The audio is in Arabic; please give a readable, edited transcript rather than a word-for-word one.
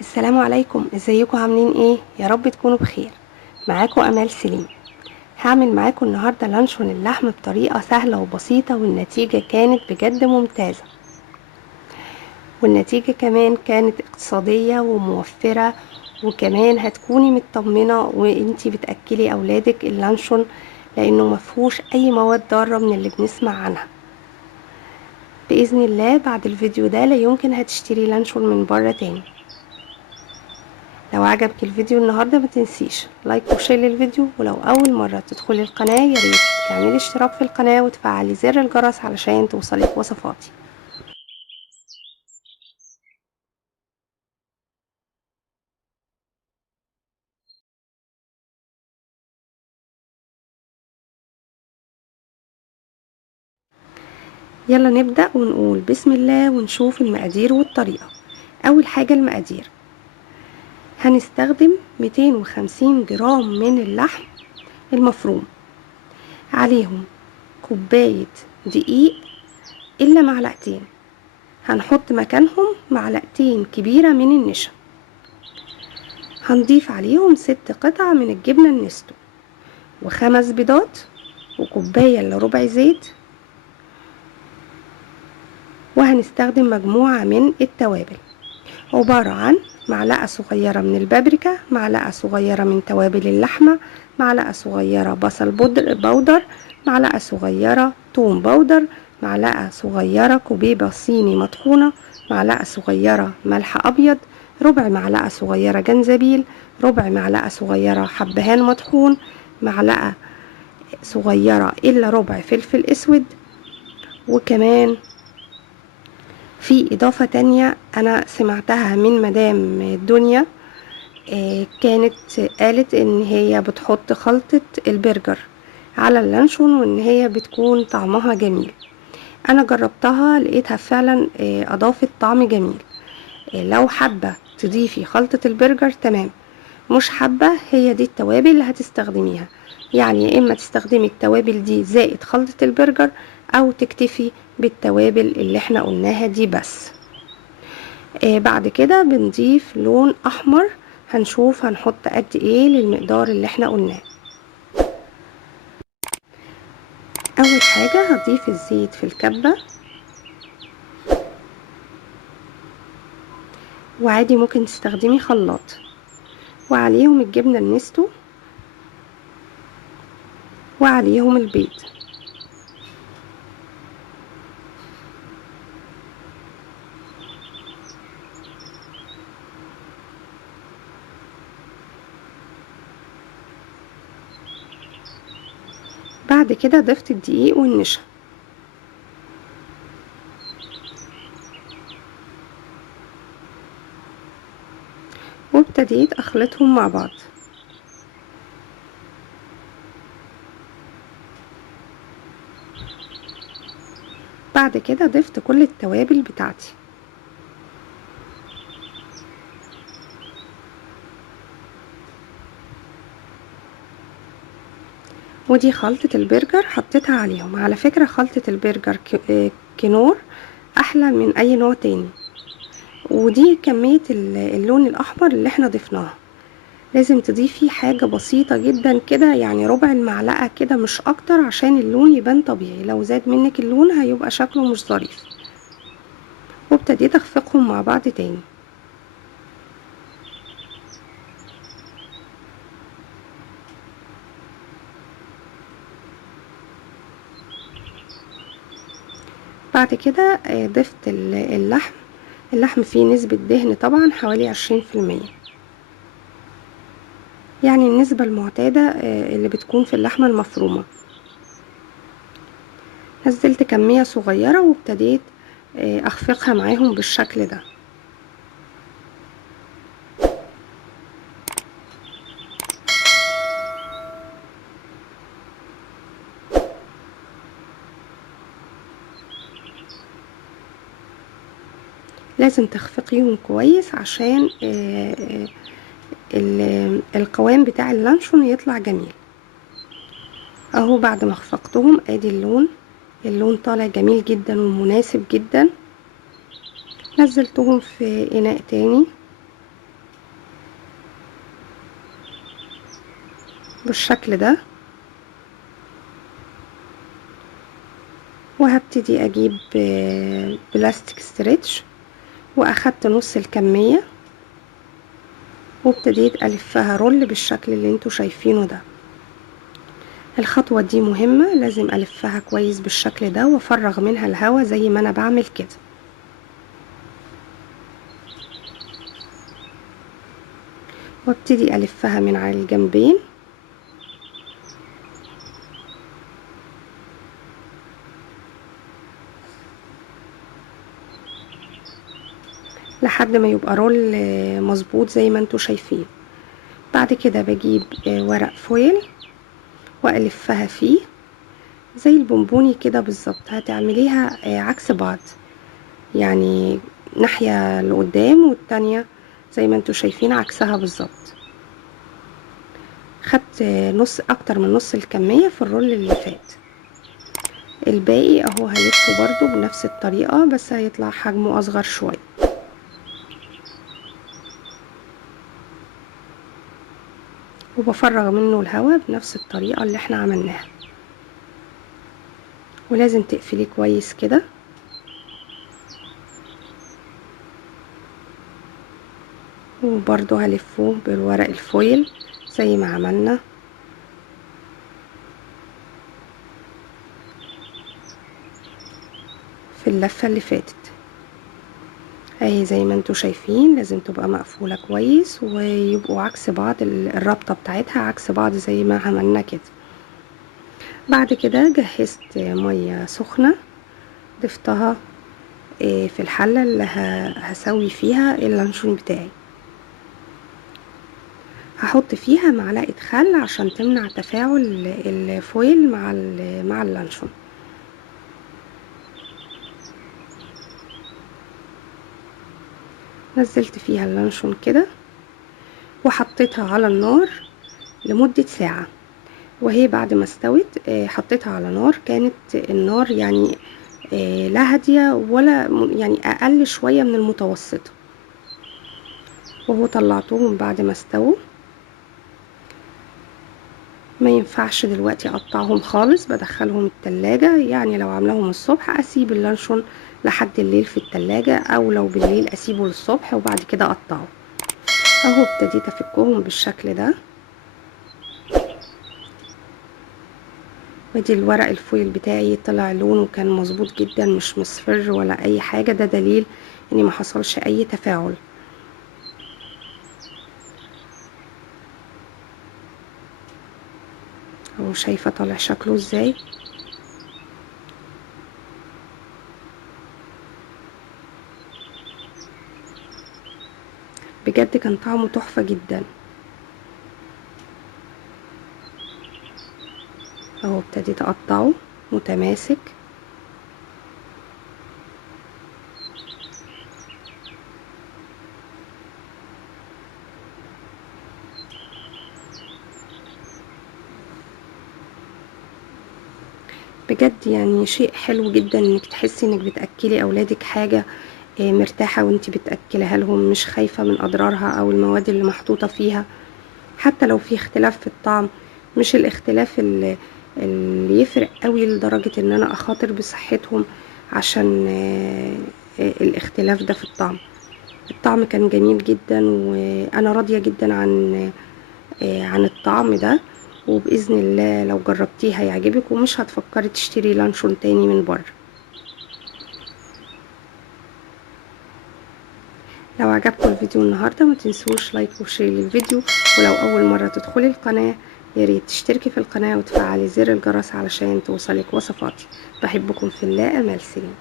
السلام عليكم، ازيكم عاملين ايه؟ يا رب تكونوا بخير. معاكم امال سليم. هعمل معاكم النهارده لانشون اللحم بطريقه سهله وبسيطه، والنتيجه كانت بجد ممتازه. والنتيجه كمان كانت اقتصاديه وموفره، وكمان هتكوني مطمنه وانتي بتاكلي اولادك اللانشون، لانه مفهوش اي مواد ضاره من اللي بنسمع عنها. باذن الله بعد الفيديو ده لا يمكن هتشتري لانشون من بره تاني. لو عجبك الفيديو النهاردة ما تنسيش لايك وشير للفيديو، ولو اول مرة تدخلي القناة يا ريت تعملي اشتراك في القناة وتفعلي زر الجرس علشان توصلك وصفاتي. يلا نبدأ ونقول بسم الله ونشوف المقادير والطريقة. اول حاجة المقادير: هنستخدم 250 جرام من اللحم المفروم، عليهم كوباية دقيق الا معلقتين، هنحط مكانهم معلقتين كبيرة من النشا، هنضيف عليهم 6 قطع من الجبنة النستو، و5 بيضات، وكوباية الا ربع زيت، وهنستخدم مجموعة من التوابل عبارة عن معلقة صغيرة من البابريكا، معلقة صغيرة من توابل اللحمة، معلقة صغيرة بصل بودر، معلقة صغيرة توم بودر، معلقة صغيرة كوبيبة صيني مطحونة، معلقة صغيرة ملح أبيض، ربع معلقة صغيرة جنزبيل، ربع معلقة صغيرة حبهان مطحون، معلقة صغيرة إلا ربع فلفل أسود. وكمان في إضافة تانية أنا سمعتها من مدام دنيا، كانت قالت إن هي بتحط خلطة البرجر على اللانشون وإن هي بتكون طعمها جميل. أنا جربتها لقيتها فعلا أضافت طعم جميل. لو حابة تضيفي خلطة البرجر تمام، مش حابة هي دي التوابل اللي هتستخدميها، يعني يا اما تستخدمي التوابل دي زائد خلطة البرجر، او تكتفي بالتوابل اللي احنا قلناها دي بس. بعد كده بنضيف لون احمر، هنشوف هنحط قد ايه للمقدار اللي احنا قلناه. اول حاجة هضيف الزيت في الكبة، وعادي ممكن تستخدمي خلاط، وعليهم الجبنة النستو، وعليهم البيض. بعد كده ضفت الدقيق والنشا، وابتديت اخلطهم مع بعض. بعد كده ضفت كل التوابل بتاعتي، ودي خلطة البرجر حطيتها عليهم. على فكرة خلطة البرجر كنور احلى من اي نوع تاني. ودي كمية اللون الاحمر اللي احنا ضفناها. لازم تضيفي حاجة بسيطة جدا كده، يعني ربع المعلقة كده مش اكتر، عشان اللون يبان طبيعي. لو زاد منك اللون هيبقى شكله مش ظريف. وابتديت اخفقهم مع بعض تاني. بعد كده ضفت اللحم فيه نسبة دهن طبعا حوالي 20%، يعني النسبة المعتادة اللي بتكون في اللحمة المفرومة. نزلت كمية صغيرة وابتديت اخفقها معاهم بالشكل ده. لازم تخفقيهم كويس عشان القوام بتاع اللانشون يطلع جميل. اهو بعد ما خفقتهم ادي اللون طالع جميل جدا ومناسب جدا. نزلتهم في اناء تاني، بالشكل ده. وهبتدي اجيب بلاستيك ستريتش، واخدت نص الكمية وابتديت الفها رول بالشكل اللي انتوا شايفينه ده. الخطوة دي مهمة، لازم الفها كويس بالشكل ده وافرغ منها الهواء زي ما انا بعمل كده. وابتدي الفها من على الجنبين لحد ما يبقى رول مظبوط زي ما انتوا شايفين. بعد كده بجيب ورق فويل والفها فيه زي البونبوني كده بالظبط. هتعمليها عكس بعض، يعني ناحية لقدام والتانية زي ما انتوا شايفين عكسها بالظبط. خدت اكتر من نص الكمية في الرول اللي فات. الباقي اهو هلفه برضو بنفس الطريقة، بس هيطلع حجمه اصغر شوية. وبفرغ منه الهواء بنفس الطريقة اللي احنا عملناها. ولازم تقفليه كويس كده. وبرضو هلفه بالورق الفويل زي ما عملنا في اللفة اللي فاتت. اهي زي ما انتوا شايفين لازم تبقى مقفولة كويس ويبقوا عكس بعض، الرابطة بتاعتها عكس بعض زي ما عملنا كده. بعد كده جهزت مية سخنة، ضفتها في الحلة اللي هسوي فيها اللانشون بتاعي. هحط فيها معلقة خل عشان تمنع تفاعل الفويل مع اللانشون. نزلت فيها اللانشون كده وحطيتها على النار لمدة ساعة. وهي بعد ما استوت حطيتها على نار، كانت النار يعني لا هادية ولا يعني اقل شوية من المتوسطة. وهو طلعتهم بعد ما استووا. ما ينفعش دلوقتي اقطعهم خالص، بدخلهم التلاجة. يعني لو عاملاهم الصبح اسيب اللانشون لحد الليل في التلاجة، او لو بالليل اسيبه للصبح وبعد كده اقطعه. اهو ابتديت افكهم بالشكل ده. ودي الورق الفويل بتاعي طلع لونه كان مظبوط جدا، مش مصفر ولا اي حاجة. ده دليل ان ما حصلش اي تفاعل. اهو شايفة طالع شكله ازاي. بجد كان طعمه تحفة جدا. اهو ابتديت اقطعه متماسك. بجد يعني شيء حلو جدا انك تحسي انك بتأكلي اولادك حاجة مرتاحة وانتي بتأكلها لهم، مش خايفة من اضرارها او المواد اللي محطوطة فيها. حتى لو في اختلاف في الطعم، مش الاختلاف اللي يفرق قوي لدرجة ان انا اخاطر بصحتهم عشان الاختلاف ده في الطعم. الطعم كان جميل جدا وانا راضية جدا عن الطعم ده. وبإذن الله لو جربتيه هيعجبك ومش هتفكري تشتري لانشون تاني من بره. لو عجبكم الفيديو النهاردة ما تنسوش لايك وشير للفيديو. ولو اول مرة تدخلي القناة ياريت تشتركي في القناة وتفعلي زر الجرس علشان توصلك وصفاتي. بحبكم في الله. امال سليم.